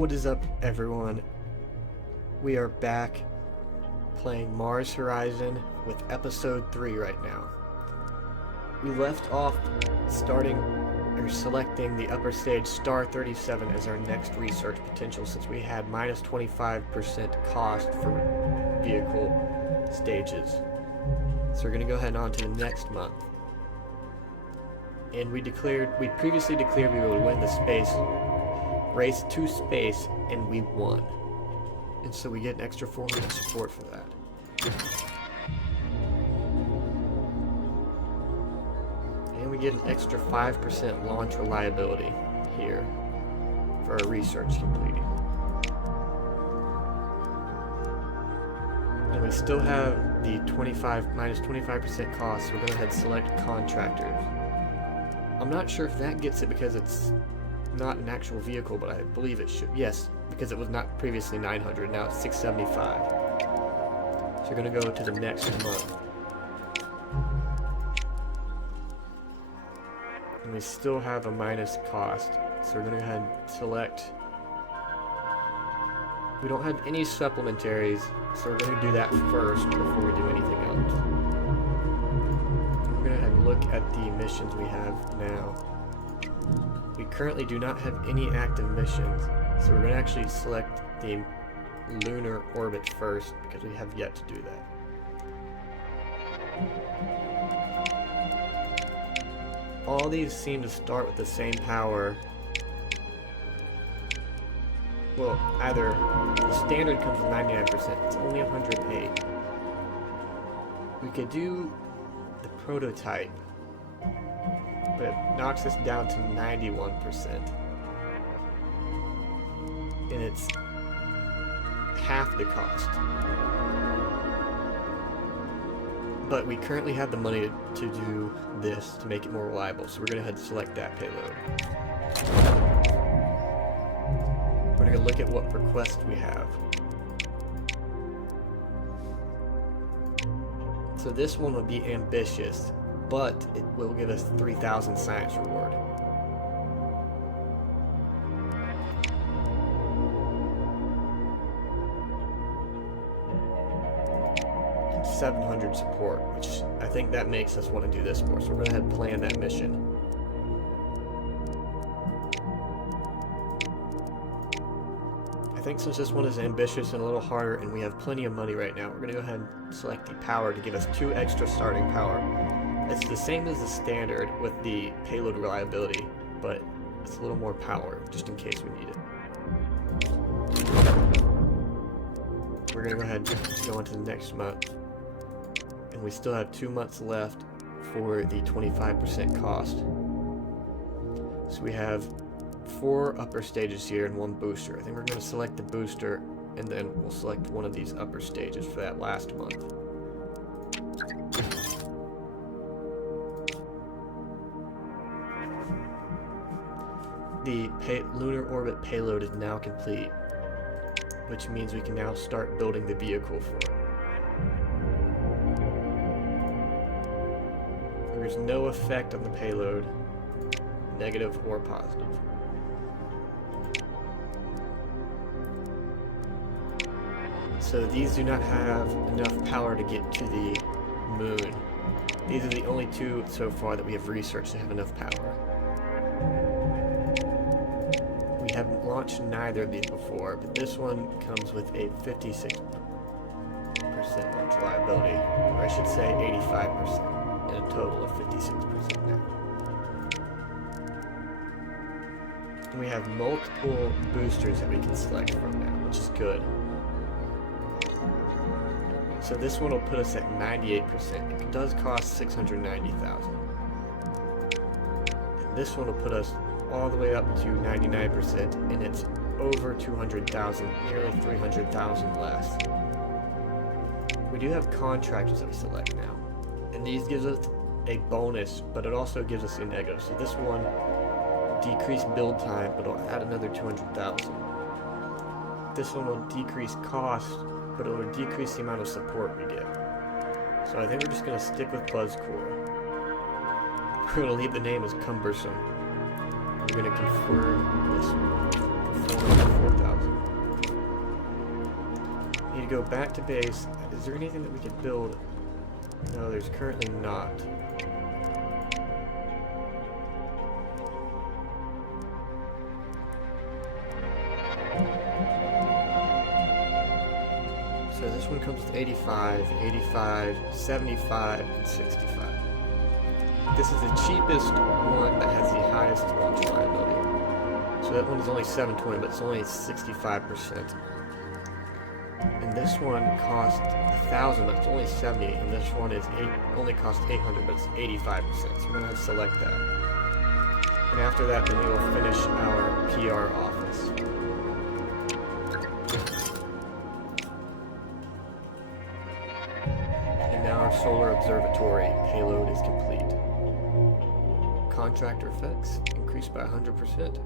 What is up, everyone? We are back playing Mars Horizon with episode 3 right now. We left off selecting the upper stage Star 37 as our next research potential, since we had minus 25% cost for vehicle stages. So we're going to go ahead on to the next month. And we previously declared we would win the space race to space, and we won. And so we get an extra 400 support for that. And we get an extra 5% launch reliability here for our research completing. And we still have the minus 25% cost, so we're going to go ahead and select contractors. I'm not sure if that gets it because it's not an actual vehicle, but I believe it should. Yes, because it was not previously 900, now it's 675. So we're going to go to the next month. And we still have a minus cost, so we're going to go ahead and select. We don't have any supplementaries, so we're going to do that first before we do anything else. We're going to have a look at the missions we have now. We currently do not have any active missions, so we're going to actually select the Lunar orbit first, because we have yet to do that. All these seem to start with the same power. Well, either the standard comes with 99%, it's only 108. We could do the prototype, but it knocks us down to 91%. And it's half the cost. But we currently have the money to do this to make it more reliable, so we're going to head and select that payload. We're going to look at what requests we have. So this one will be ambitious, but it will give us 3,000 science reward. And 700 support, which I think that makes us want to do this more, so we're going to head and plan that mission. I think since this one is ambitious and a little harder and we have plenty of money right now, we're going to go ahead and select the power to give us 2 extra starting power. It's the same as the standard with the payload reliability, but it's a little more power, just in case we need it. We're going to go ahead and go on to the next month. And we still have 2 months left for the 25% cost. So we have 4 upper stages here and 1 booster. I think we're going to select the booster, and then we'll select one of these upper stages for that last month. The lunar orbit payload is now complete, which means we can now start building the vehicle for it. There's no effect on the payload, negative or positive. So these do not have enough power to get to the moon. These are the only 2 so far that we have researched to have enough power. We haven't launched neither of these before, but this one comes with a 56% launch reliability, or I should say 85%, and a total of 56% now. And we have multiple boosters that we can select from now, which is good. So this one will put us at 98%. It does cost 690,000. And this one will put us all the way up to 99%, and it's over 200,000, nearly 300,000 less. We do have contractors that we select now, and these gives us a bonus, but it also gives us a negative. So this one decrease build time, but it'll add another 200,000. This one will decrease cost, but it will decrease the amount of support we get. So I think we're just going to stick with Buzzcore. We're going to leave the name as cumbersome. We're going to confirm this one. for 4,000. Need to go back to base. Is there anything that we could build? No, there's currently not. So this one comes with 85, 85, 75, and 65. This is the cheapest one that has the highest launch reliability. So that one is only 720, but it's only 65%. And this one costs 1,000, but it's only 70. And this one is only costs 800, but it's 85%. So we're gonna have to select that. And after that, then we will finish our PR office. And now our solar observatory payload is complete. Contractor effects increased by 100%.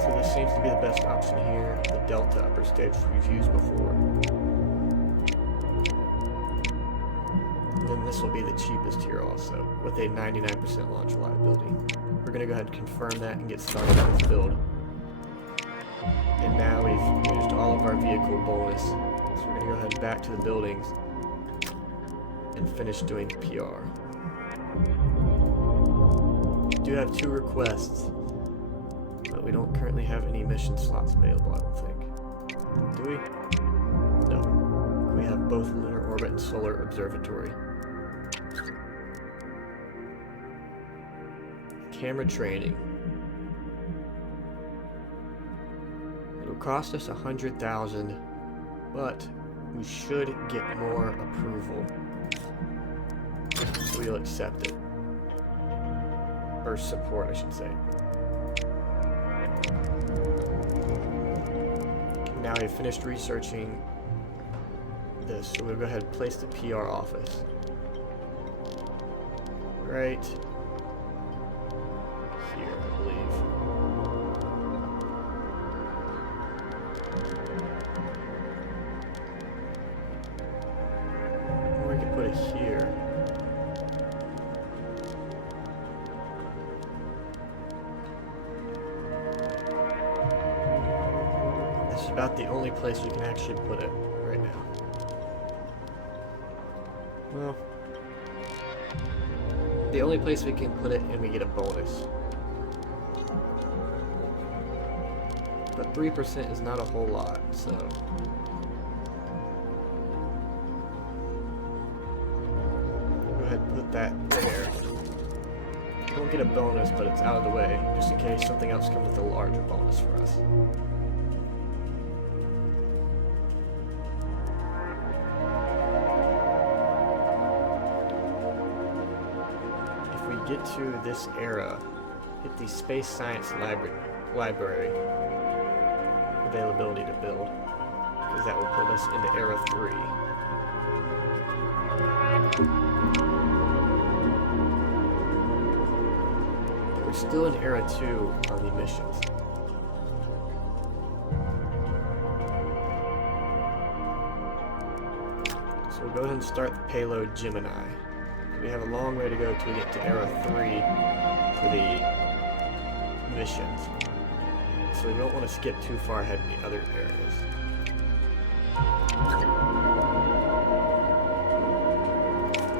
So this seems to be the best option here, the Delta upper stage we've used before. And then this will be the cheapest here also, with a 99% launch reliability. We're going to go ahead and confirm that and get started on this build. And now we've used all of our vehicle bonus. So we're going to go ahead back to the buildings and finish doing PR. We do have 2 requests, but we don't currently have any mission slots available, I don't think. Do we? No. We have both Lunar Orbit and Solar Observatory. Camera training. It'll cost us 100,000, but we should get more approval. So we'll accept it. Or support, I should say. Now we've finished researching this, so we'll go ahead and place the PR office. Right here, I believe. Or we could put it here. This is about the only place we can actually put it right now. Well, the only place we can put it and we get a bonus. But 3% is not a whole lot, so. Go ahead and put that there. We don't get a bonus, but it's out of the way, just in case something else comes with a larger bonus for us. Get to this era, hit the Space Science Library availability to build, because that will put us into Era 3. But we're still in Era 2 on the missions. So we'll go ahead and start the payload Gemini. We have a long way to go till we get to Era 3 for the missions. So we don't want to skip too far ahead in the other areas.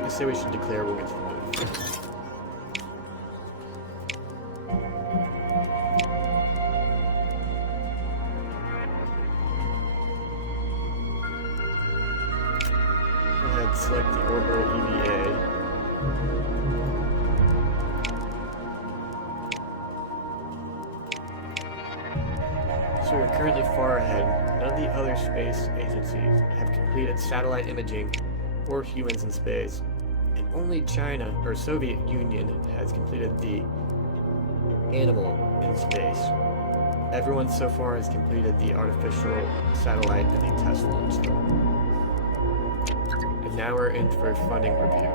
I say we should declare we'll get to the moon. Go ahead and select the orbital EVA. So we're currently far ahead. None of the other space agencies have completed satellite imaging or humans in space. And only China, or Soviet Union, has completed the animal in space. Everyone so far has completed the artificial satellite and the test launch. And now we're in for a funding review.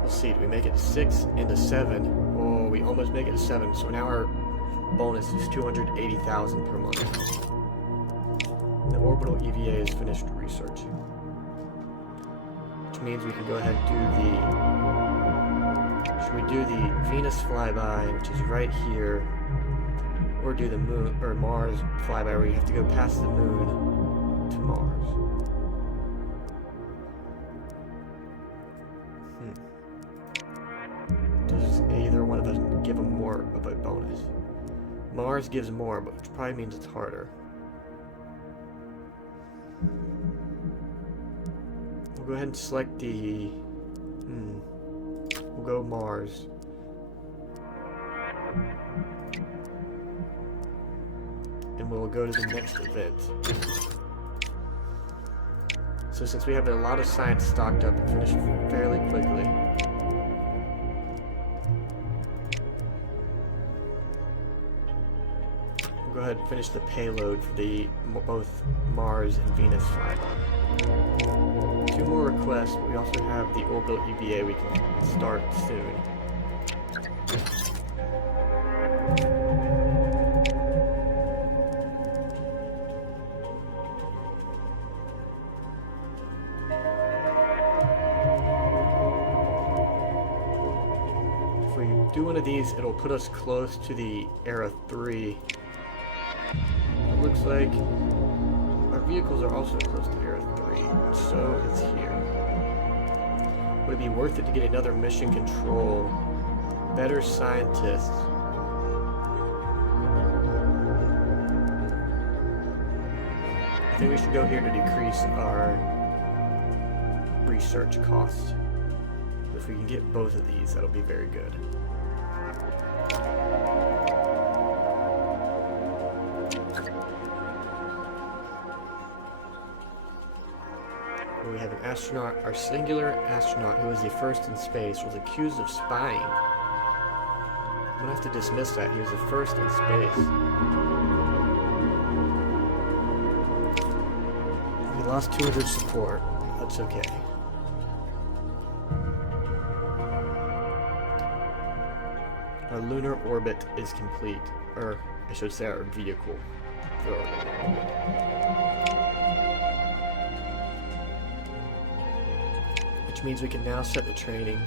We'll see, do we make it to 6 into 7? Oh, we almost make it to 7, so now our bonus is 280,000 per month. The orbital EVA is finished researching, which means we can go ahead and do the. Should we do the Venus flyby, which is right here, or do the moon or Mars flyby, where you have to go past the moon to Mars? Does either one of us give them more of a bonus? Mars gives more, but which probably means it's harder. We'll go ahead and select the... We'll go Mars. And we'll go to the next event. So since we have a lot of science stocked up and finished fairly quickly, we'll go ahead and finish the payload for the both Mars and Venus flyby. 2 more requests, but we also have the orbital EVA we can start soon. If we do one of these, it'll put us close to the Era 3. It looks like our vehicles are also close to Era 3, so it's here. Would it be worth it to get another mission control? Better scientists. I think we should go here to decrease our research cost. If we can get both of these, that'll be very good. We have an astronaut, our singular astronaut who was the first in space, was accused of spying. I'm gonna have to dismiss that. He was the first in space. We lost 200 support. That's okay. Our lunar orbit is complete. Or, I should say our vehicle for our lunar orbit. Which means we can now set the training.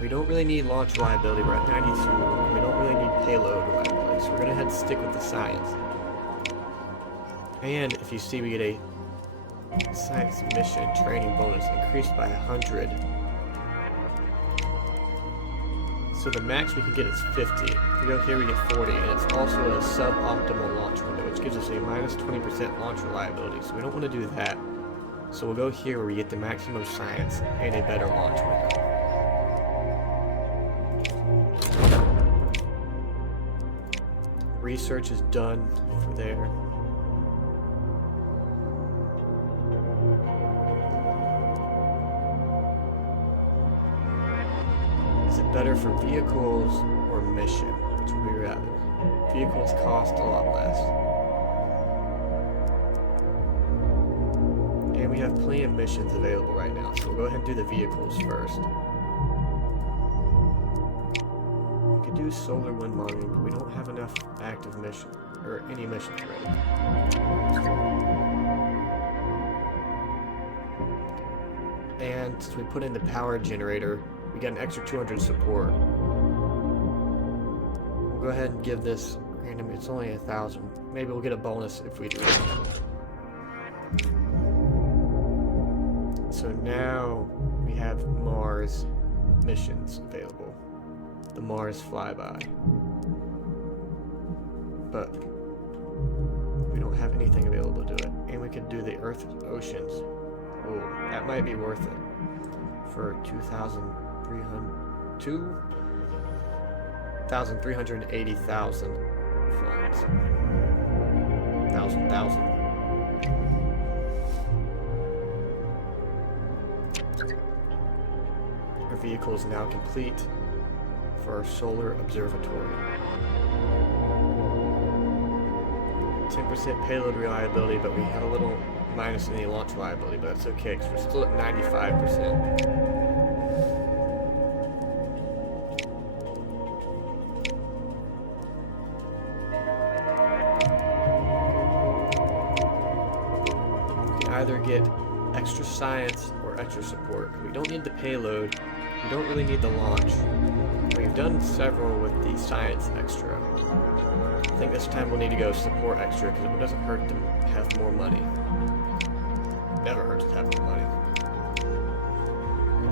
We don't really need launch reliability, we're at 92, and we don't really need payload reliability, so we're going to head and stick with the science. And if you see, we get a science mission training bonus increased by 100. So the max we can get is 50. If we go here, we get 40, and it's also a suboptimal launch window, which gives us a minus 20% launch reliability, so we don't want to do that. So we'll go here where we get the maximum science and a better launch window. Research is done for there. Is it better for vehicles or mission? Which would be rather? Vehicles cost a lot less. And we have plenty of missions available right now, so we'll go ahead and do the vehicles first. We could do solar wind monitoring, but we don't have enough active mission, or any missions ready. And since we put in the power generator, we got an extra 200 support. We'll go ahead and give this random, it's only 1,000. Maybe we'll get a bonus if we do it. So now we have Mars missions available. The Mars flyby. But we don't have anything available to do it. And we could do the Earth oceans. Oh, that might be worth it. For 2,380,000 funds. Thousand. Our vehicle is now complete for our solar observatory. 10% payload reliability, but we had a little minus in the launch reliability, but that's okay because we're still at 95%. get extra science or extra support. We don't need the payload. We don't really need the launch. We've done several with the science extra. I think this time we'll need to go support extra because it doesn't hurt to have more money. Never hurts to have more money.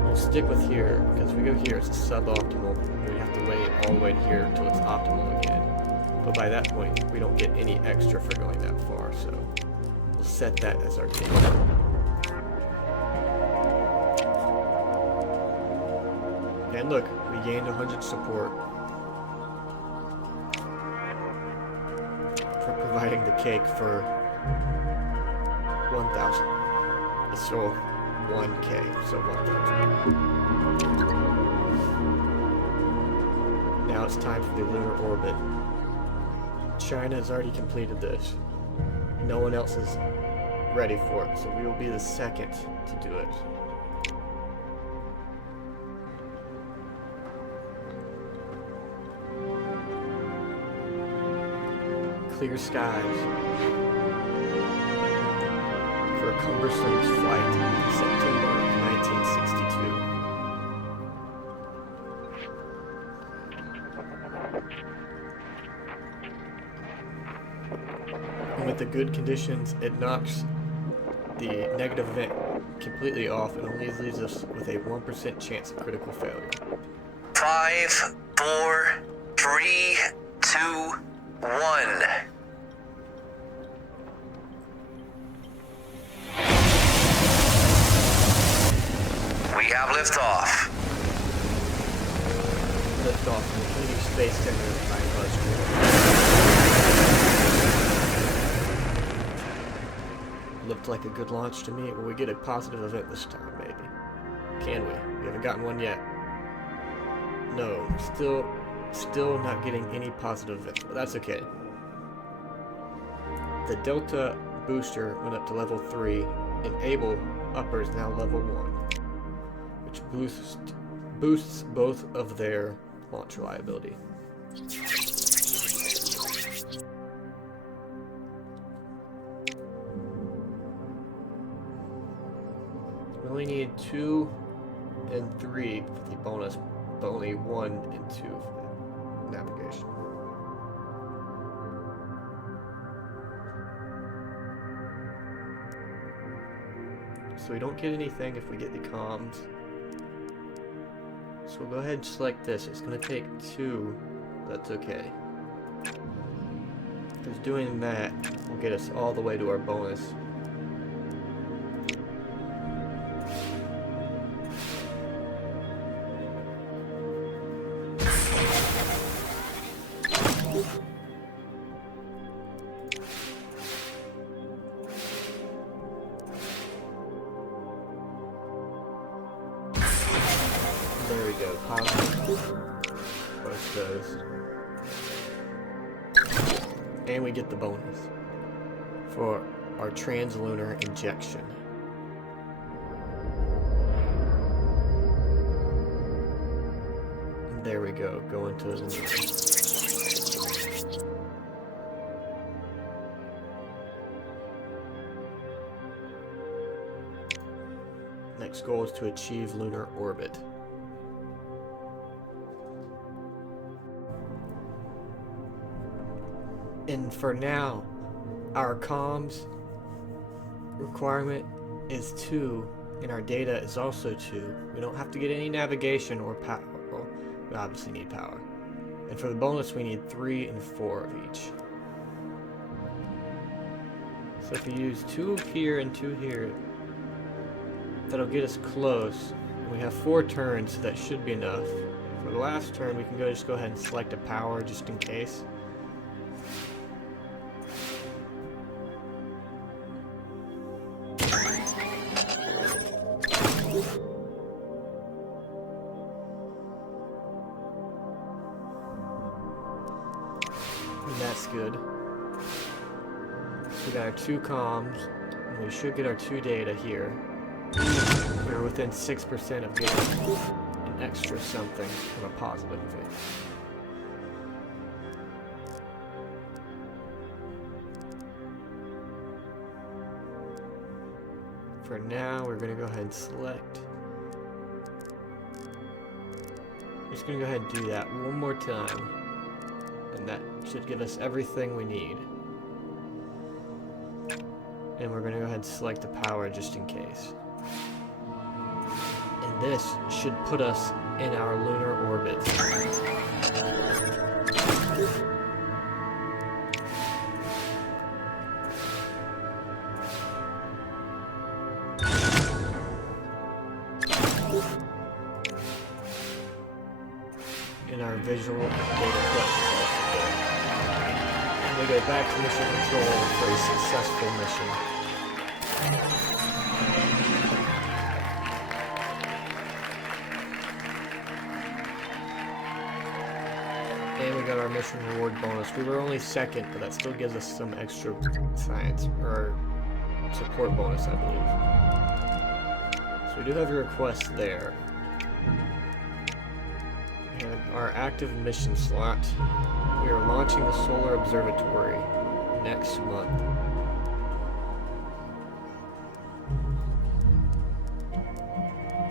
We'll stick with here because if we go here it's suboptimal. We have to wait all the way to here until it's optimal again. But by that point we don't get any extra for going that far, so we'll set that as our date. And look, we gained 100 support for providing the cake for 1,000. So 1K, so 1,000. Now it's time for the lunar orbit. China has already completed this. No one else is ready for it, so we will be the second to do it. Clear skies for a cumbersome flight in September 1962. And with the good conditions, it knocks the negative event completely off and only leaves us with a 1% chance of critical failure. 5, 4, 3, 2, 1. We have liftoff. Liftoff from the Kennedy Space Center by Buzzard. Looked like a good launch to me. Will we get a positive event this time, maybe? Can we? We haven't gotten one yet. No, still not getting any positive events, but that's okay. The Delta booster went up to level 3, and Able Upper is now level 1, which boosts both of their launch reliability. We only need 2 and 3 for the bonus, but only 1 and 2 for the navigation. So we don't get anything if we get the comms. So we'll go ahead and select this. It's going to take 2. That's okay. Because doing that will get us all the way to our bonus. There we go, positive. Both those. And we get the bonus for our translunar injection. And there we go, go into the lunar. Next goal is to achieve lunar orbit. And for now, our comms requirement is 2, and our data is also 2. We don't have to get any navigation or power. Well, we obviously need power. And for the bonus, we need 3 and 4 of each. So if we use 2 here and 2 here, that'll get us close. And we have 4 turns, so that should be enough. For the last turn, we can just go ahead and select a power just in case. And that's good. So we got our 2 comms, and we should get our 2 data here. We're within 6% of getting an extra something from a positive event. for now, we're going to go ahead and select. I'm just going to go ahead and do that one more time. And that should give us everything we need. And we're going to go ahead and select the power just in case. And this should put us in our lunar orbit. And our visual data collection is also good. And we go back to mission control for a successful mission. And we got our mission reward bonus. We were only second, but that still gives us some extra science, or support bonus, I believe. So we do have a request there. And our active mission slot. We are launching the Solar Observatory next month.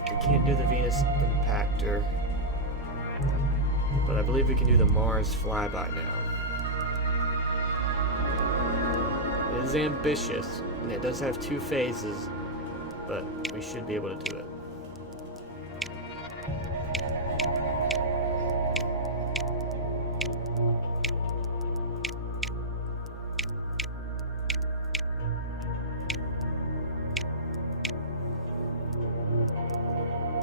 We can't do the Venus Impactor, but I believe we can do the Mars flyby now. It is ambitious, and it does have 2 phases, but we should be able to do it.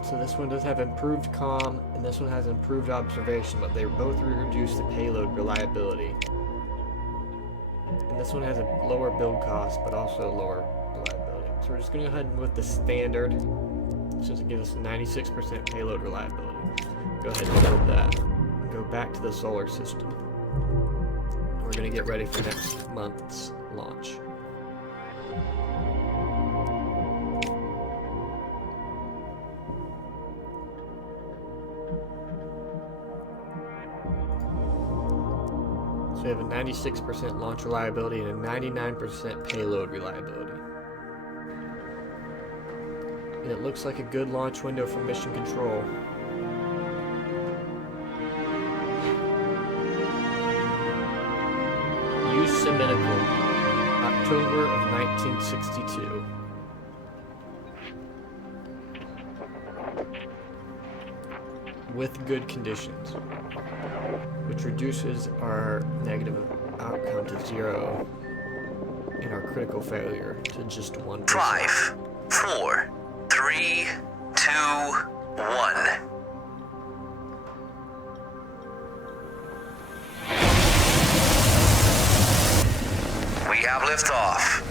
So this one does have improved comm, and this one has improved observation, but they both reduce the payload reliability. And this one has a lower build cost, but also lower reliability. So we're just going to go ahead with the standard, since it gives us 96% payload reliability. Go ahead and build that. And go back to the solar system. And we're going to get ready for next month's launch. We have a 96% launch reliability and a 99% payload reliability. And it looks like a good launch window for mission control. Use Seminical, October of 1962. With good conditions, which reduces our negative outcome to 0 and our critical failure to just 1%. 5, 4, 3, 2, 1. We have liftoff.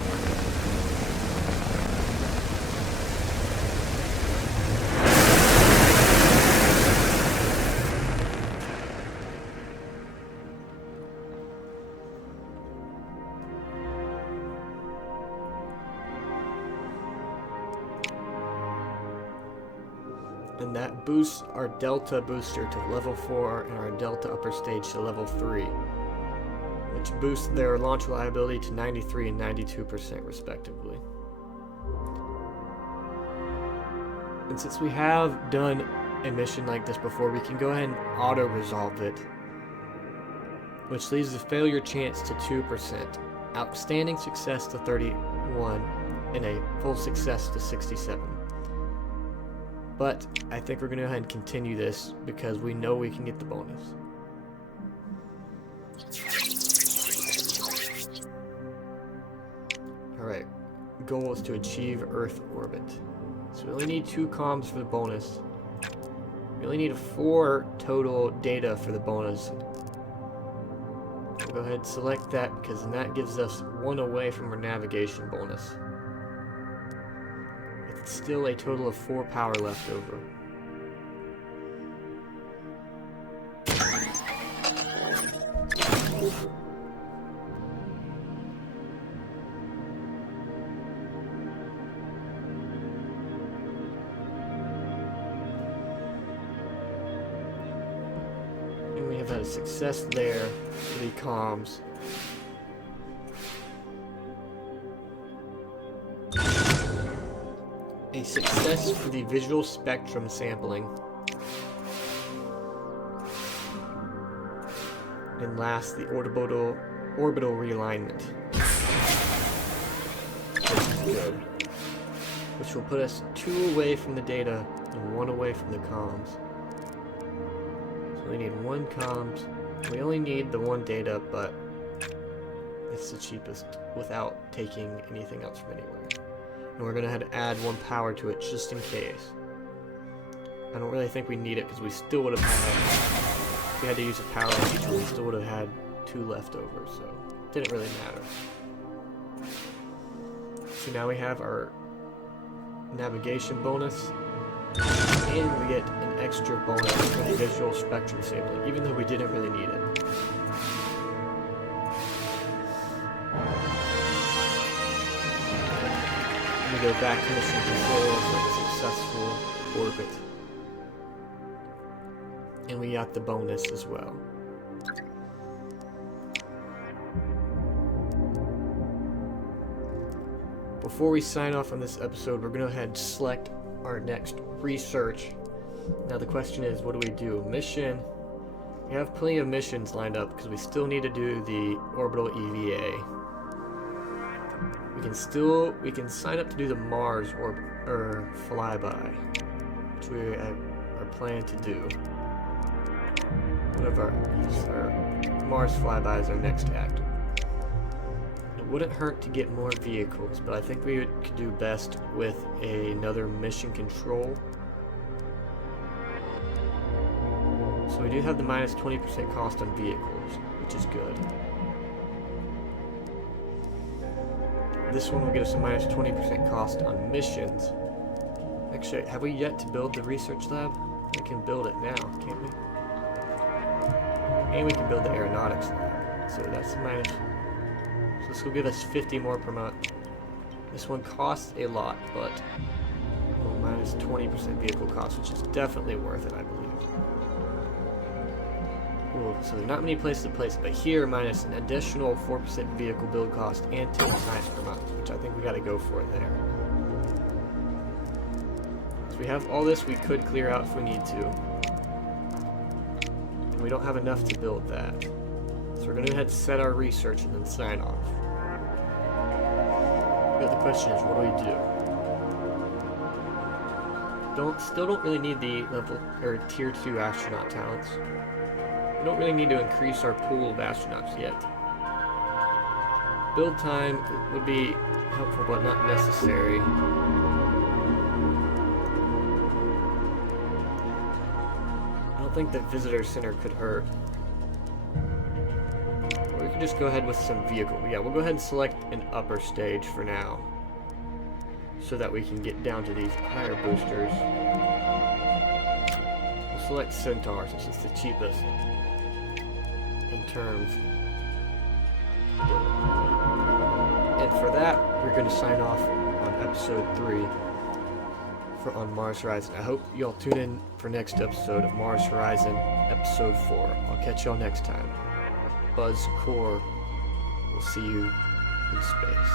And that boosts our Delta booster to level 4 and our Delta upper stage to level 3, which boosts their launch reliability to 93 and 92% respectively. And since we have done a mission like this before, we can go ahead and auto-resolve it, which leaves the failure chance to 2%, outstanding success to 31, and a full success to 67. But I think we're going to go ahead and continue this because we know we can get the bonus. Alright, goal is to achieve Earth orbit. So we only need 2 comms for the bonus. We only need 4 total data for the bonus. We'll go ahead and select that because then that gives us 1 away from our navigation bonus. Still a total of 4 power left over. And we have had a success there for the comms. a success for the visual spectrum sampling. And last, the orbital realignment. This is good. Which will put us 2 away from the data and 1 away from the comms. So we need 1 comms. We only need the 1 data, but it's the cheapest without taking anything else from anywhere. And we're gonna have to add 1 power to it just in case. I don't really think we need it because we still would have had, if we had to use a power on each one, we still would have had 2 left over, so it didn't really matter. So now we have our navigation bonus, and we get an extra bonus for the visual spectrum sampling, even though we didn't really need it. We go back to mission control for a successful orbit. And we got the bonus as well. Before we sign off on this episode, we're going to go ahead and select our next research. Now the question is, what do we do? Mission. We have plenty of missions lined up because we still need to do the orbital EVA. We can sign up to do the Mars flyby, which we are planning to do. One of our Mars flyby is our next act. It wouldn't hurt to get more vehicles, but I think we could do best with another mission control. So we do have the minus 20% cost on vehicles, which is good. This one will get us a minus 20% cost on missions. Actually, have we yet to build the research lab? We can build it now, can't we? And we can build the aeronautics lab. So that's a minus. So this will give us 50 more per month. This one costs a lot, but minus 20% vehicle cost, which is definitely worth it, I believe. Ooh, so there's not many places to place it, but here minus an additional 4% vehicle build cost and 10 times per month, which I think we got to go for there. So we have all this we could clear out if we need to. And we don't have enough to build that. So we're going to go ahead and set our research and then sign off. But the question is, what do we do? Still don't really need the level or tier 2 astronaut talents. We don't really need to increase our pool of astronauts yet. Build time would be helpful but not necessary. I don't think the visitor center could hurt. Or we could just go ahead with some vehicle. Yeah, we'll go ahead and select an upper stage for now, so that we can get down to these higher boosters. We'll select Centaur since it's the cheapest in terms. And for that, we're going to sign off on episode 3 on Mars Horizon. I hope y'all tune in for next episode of Mars Horizon, episode 4. I'll catch y'all next time. Buzz Core will see you in space.